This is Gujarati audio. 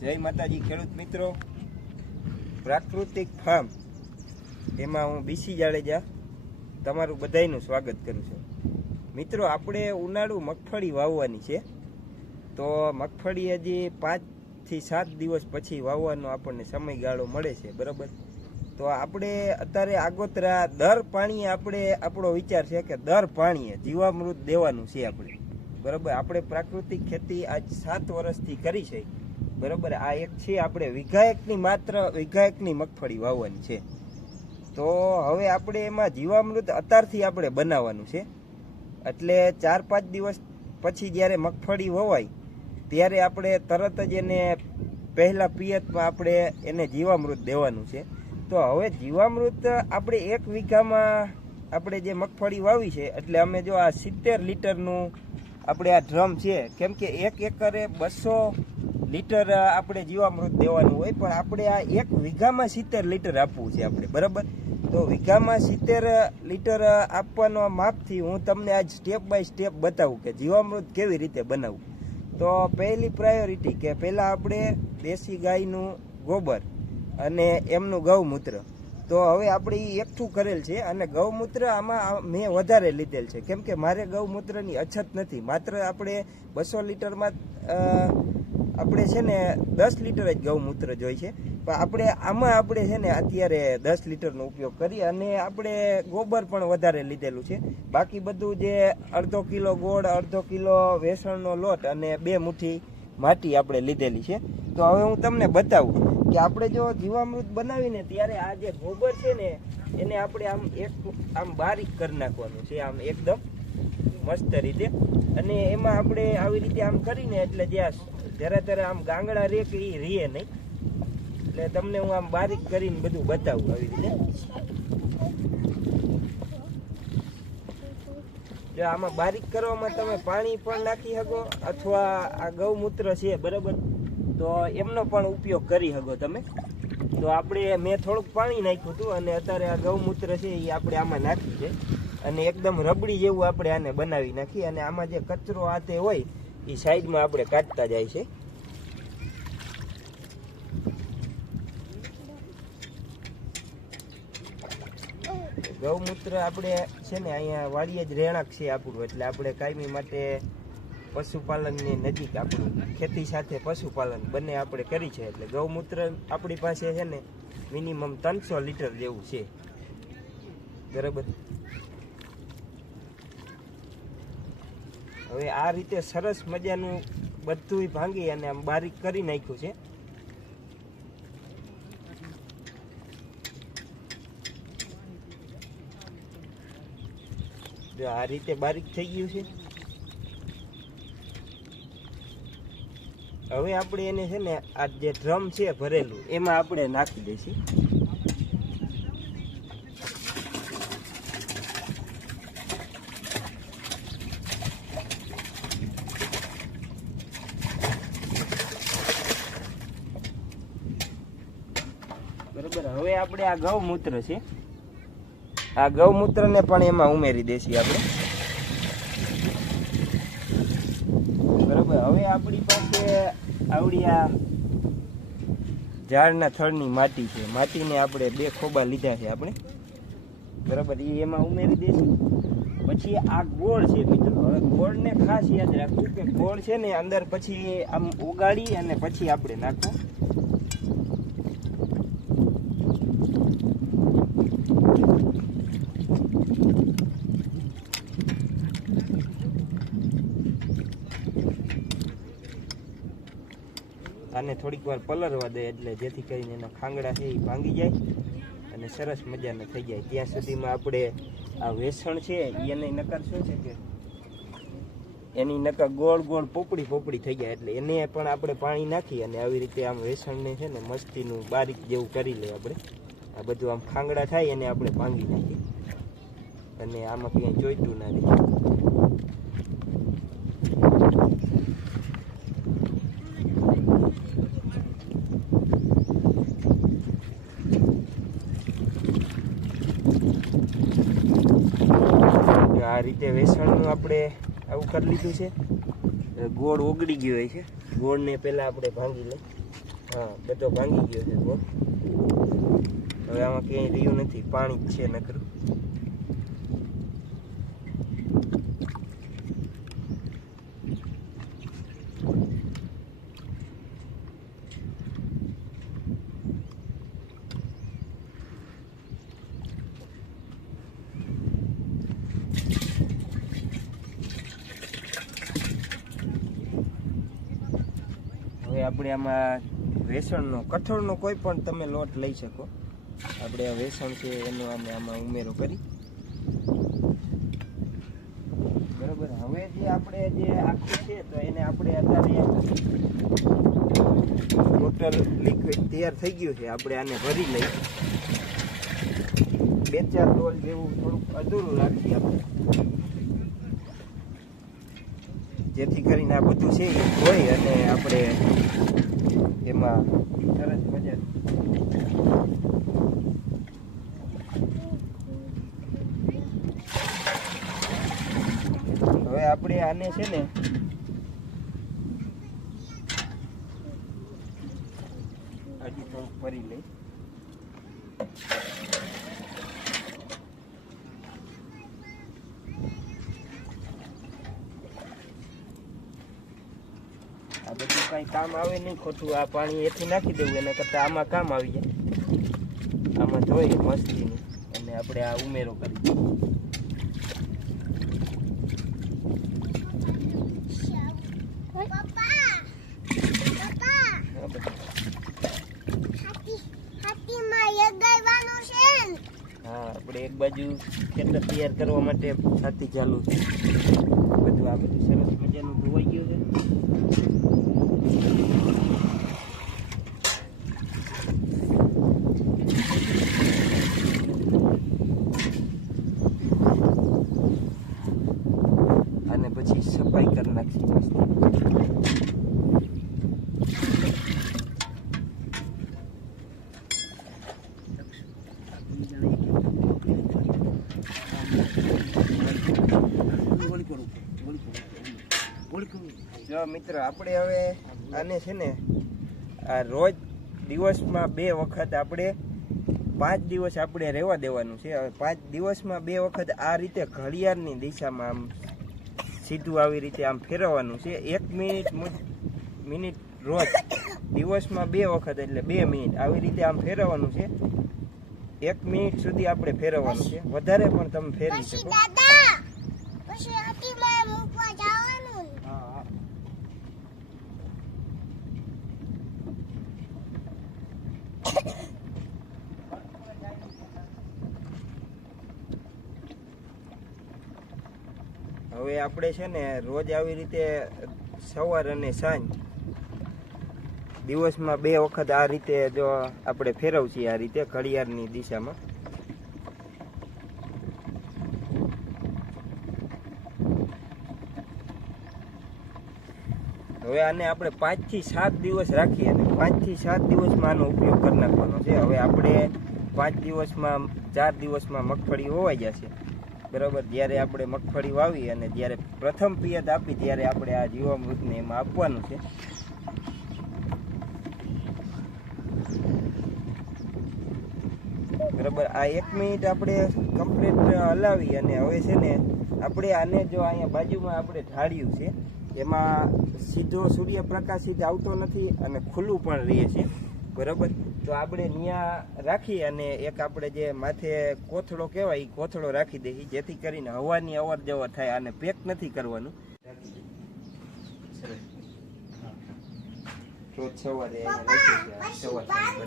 જય માતાજી, ખેડૂત મિત્રો. પ્રાકૃતિક ફાર્મ. એમાં હું બીસી જાડેજા તમારું બધાયનું સ્વાગત કરું છું. મિત્રો, આપણે ઉનાળુ મગફળી વાવવાની છે. તો મગફળી હજી પાંચથી સાત દિવસ પછી વાવવાનો આપણને સમયગાળો મળે છે, બરાબર? તો આપણે અત્યારે આગોતરા દર પાણીએ આપણે આપણો વિચાર છે કે દર પાણીએ જીવામૃત દેવાનું છે આપણે. બરાબર? આપણે પ્રાકૃતિક ખેતી આજ સાત વર્ષથી કરી છે. બરાબર? આ એક છે આપણે વિઘાયકની માત્ર, વિઘાયકની મગફળી વાવવાની છે. તો હવે આપણે એમાં જીવામૃત અત્યારથી આપણે બનાવવાનું છે. એટલે ચાર પાંચ દિવસ પછી જ્યારે મગફળી વવાય, ત્યારે આપણે તરત જ એને પહેલાં પિયતમાં આપણે એને જીવામૃત દેવાનું છે. તો હવે જીવામૃત આપણે એક વીઘામાં આપણે જે મગફળી વાવી છે, એટલે અમે જો આ સિત્તેર લીટરનું આપણે આ ડ્રમ છે, કેમ કે એક એકરે બસો લીટર આપણે જીવામૃત દેવાનું હોય, પણ આપણે આ એક વીઘામાં સિત્તેર લીટર આપવું છે આપણે, બરાબર? તો વીઘામાં સિત્તેર લીટર આપવાનો માપથી હું તમને આજ સ્ટેપ બાય સ્ટેપ બતાવું કે જીવામૃત કેવી રીતે બનાવવું. તો પહેલી પ્રાયોરિટી કે પહેલાં આપણે દેશી ગાયનું ગોબર અને એમનું ગૌમૂત્ર. તો હવે આપણે એ એકઠું કરેલ છે અને ગૌમૂત્ર આમાં મેં વધારે લીધેલ છે. કેમ કે મારે ગૌમૂત્રની અછત નથી. માત્ર આપણે બસો લીટરમાં આપણે છે ને દસ લીટર જ ગૌમૂત્ર જોઈએ છે. પણ આપણે આમાં આપણે છે ને અત્યારે દસ લીટરનો ઉપયોગ કરી અને આપણે ગોબર પણ વધારે લીધેલું છે. બાકી બધું જે અડધો કિલો ગોળ, અડધો કિલો વેસણનો લોટ અને બે મુઠ્ઠી માટી આપણે લીધેલી છે. તો હવે હું તમને બતાવું કે આપણે જો જીવામૃત બનાવીને ત્યારે આ જે ગોબર છે ને, એને આપણે આમ એક આમ બારીક કરી નાખવાનું છે, આમ એકદમ મસ્ત રીતે. અને એમાં આપણે આવી રીતે આમ કરીને એટલે જે આ ત્યારે આમ ગાંગડા રે કે એ રીએ નહીં. એટલે તમને હું આમ બારીક કરીને બધું બતાવું આવી રીતે. આમાં બારીક કરવામાં તમે પાણી પણ નાખી શકો અથવા આ ગૌમૂત્ર છે, બરાબર? તો એમનો પણ ઉપયોગ કરી શકો તમે. તો આપણે મેં થોડુંક પાણી નાખ્યું હતું અને અત્યારે આ ગૌમૂત્ર છે એ આપણે આમાં નાખ્યું છે. અને એકદમ રબડી જેવું આપણે આને બનાવી નાખી. અને આમાં જે કચરો આ તે હોય એ સાઈડમાં આપણે કાઢતા જાય છે. ગૌમૂત્ર આપણે છે ને અહીંયા વાડીએ જ રહેણાંક છે આપણું, એટલે આપણે કાયમી માટે પશુપાલનની નજીક આપણું ખેતી સાથે પશુપાલન બંને આપણે કરી છે, એટલે ગૌમૂત્ર આપણી પાસે છે ને મિનિમમ ત્રણસો લીટર જેવું છે. બરાબર? હવે આ રીતે સરસ મજાનું બધું ભાંગી અને આમ બારીક કરી નાખ્યું છે. જો આ રીતે બારીક થઈ ગયું છે. હવે આપણે એને છે ને આ જે ડ્રમ છે ભરેલું, એમાં આપણે નાખી દઈશું. બરોબર. હવે આપણે આ ગૌમૂત્ર છે. આ ગૌમૂત્રને પણ એમાં ઉમેરી દેશી આપણે. બરોબર. હવે આપણી પાસે આવડી આ ઝાડના થળની માટી છે. માટીને આપણે બે ખોબા લીધા છે આપણે. બરાબર. એ એમાં ઉમેરી દઈશું પછી આ ગોળ છે ગોળને ખાસ યાદ રાખવું કે ગોળ છે ને અંદર પછી આમ ઉગાડી અને પછી આપણે નાખવું. આને થોડીક વાર પલરવા દે એટલે જેથી કરીને એના ખાંગડા છે એ ભાંગી જાય અને સરસ મજાના થઈ જાય. ત્યાં સુધીમાં આપણે આ વેસણ છે, એને નકાર શું છે કે એની નકર ગોળ ગોળ પોપડી પોપડી થઈ જાય એટલે એને પણ આપણે પાણી નાખી અને આવી રીતે આમ વેસણને છે ને મસ્તીનું બારીક જેવું કરી લઈએ આપણે. આ બધું આમ ખાંગડા થાય એને આપણે ભાંગી નાખીએ. અને આમાં ક્યાંય જોઈતું ના રહે. રીતે વેસણનું આપણે આવું કરી લીધું છે. ગોળ ઓગળી ગયો હોય છે. ગોળને પહેલાં આપણે ભાંગી લઈ હા, બધો ભાંગી ગયો છે ગોળ. હવે આમાં ક્યાંય રહ્યું નથી. પાણી જ છે નકરું હવે આપણે આમાં વેસણનો, કઠોળનો કોઈ પણ તમે લોટ લઈ શકો. આપણે આ વેસણ છે એનો અમે આમાં ઉમેરો કરી. બરાબર, હવે જે આપણે જે આખું છે તો એને આપણે અત્યારે ટોટલ લિક્વિડ તૈયાર થઈ ગયું છે. આપણે આને ભરી લઈ બે ચાર ડોલ જેવું થોડુંક અધૂરું રાખીએ આપણે. જેથી કરીને આ બધું છે એ હોય અને આપણે એમાં સરસ મજા હવે આપણે આને છે ને હજી થોડુંક ફરી લઈ. બધું કઈ કામ આવે નહીં ખોટું. આ પાણી એથી નાખી દેવું, એના કરતાં આમાં કામ આવી જાય. આમાં ધોઈ મસ્તીની. અને આપણે આ ઉમેરો કરી. આપણે એક બાજુ ખેતર તૈયાર કરવા માટે છાતી ચાલુ બધું આ બધું સરસ મજાનું ધોવાઈ ગયું છે અને પછી સફાઈ કરી નાખી મસ્ત જો મિત્રો આપણે હવે આને છે ને આ રોજ દિવસમાં બે વખત આપણે પાંચ દિવસ આપણે રહેવા દેવાનું છે. હવે પાંચ દિવસમાં બે વખત આ રીતે ઘડિયાળની દિશામાં આમ સીધું આવી રીતે આમ ફેરવવાનું છે. એક મિનિટ મિનિટ રોજ દિવસમાં બે વખત એટલે બે મિનિટ આવી રીતે આમ ફેરવવાનું છે. એક મિનિટ સુધી આપણે ફેરવવાનું છે. વધારે પણ તમે ફેરવી શકો દાદા પછી હાથીમાં મૂકવા જવાનું ને. હા હા હવે આપણે છે ને રોજ આવી રીતે સવાર અને સાંજ દિવસમાં બે વખત આ રીતે જો આપણે ફેરવછીએ આ રીતે ઘડિયાળની દિશામાં. હવે આને આપણે પાંચથી સાત દિવસ રાખીએ અને પાંચથી સાત દિવસમાં આનો ઉપયોગ કરી નાખવાનો છે. હવે આપણે પાંચ દિવસમાં, ચાર દિવસમાં મગફળી હોવાઈ જશે. બરાબર? જ્યારે આપણે મગફળી વાવી અને જ્યારે પ્રથમ પિયત આપી, ત્યારે આપણે આ જીવામૃતને એમાં આપવાનું છે. બરાબર? આ એક મિનિટ આપણે કમ્પ્લીટ હલાવી અને હવે છે ને, આપણે આને જો અહીંયા બાજુમાં આપણે ઢાળ્યું છે, એમાં સીધો સૂર્યપ્રકાશિત આવતો નથી અને ખુલ્લું પણ રહે છે. બરાબર? તો આપણે ત્યાં રાખી અને એક આપણે જે માથે કોથળો કહેવાય એ કોથળો રાખી દઈએ જેથી કરીને હવાની અવર જવર થાય આને પેક નથી કરવાનું. રોજ સવારે સવાર સાંજ